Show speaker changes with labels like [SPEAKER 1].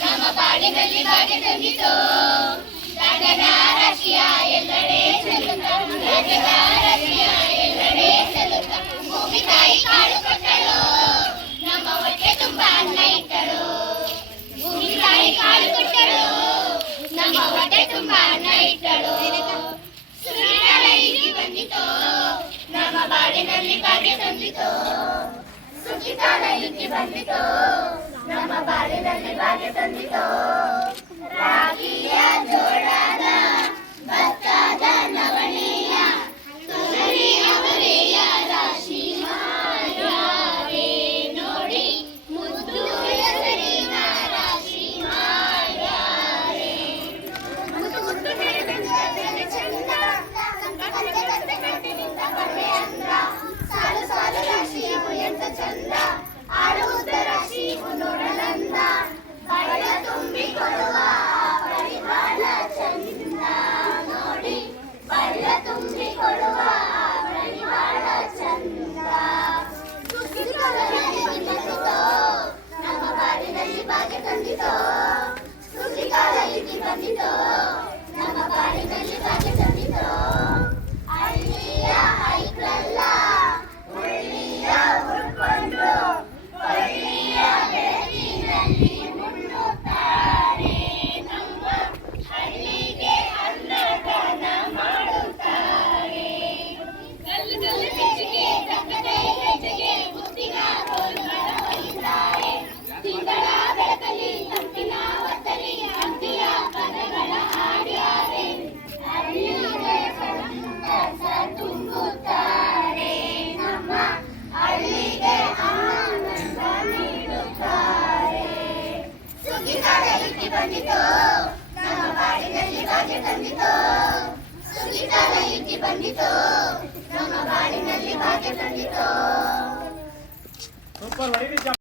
[SPEAKER 1] ನಮ್ಮ ಬಾಡಿನಲ್ಲಿ ಬಾಡಿ ತಂದಿತು ರಾಜಕಾರಶಿಯ ಎಲ್ಲೆಡೆ ಚೆಲ್ಲುತ್ತ ರಾಜಕಾರಶಿಯ ಎಲ್ಲೆಡೆ ಚೆಲ್ಲುತ್ತ ಭೂಮಿ ತಾಯಿ ಕಾಳು ಕೊಟ್ಟಳು ಕಾಡಿನಲ್ಲಿಗಾಗಿ ತಂದಿತು ಸುಖಿ ಕಾಲ ಇಲ್ಲಿ ಬಂದಿತು. ನಮ್ಮ ಬಾಳಿನಲ್ಲಿ ಬಾಗಿ ತಂದಿತು. 감사합니다. ಬಂದಿತು ನಮ್ಮ ಬಾಡಿನಲ್ಲಿ ಬಾಗಿ ತಂದಿತು ಸುಲಿತಾನ ಯುದ್ಧಿ ಬಂದಿತು? ನಮ್ಮ ಬಾಡಿನಲ್ಲಿ ಬಾಗಿ ತಂದಿತು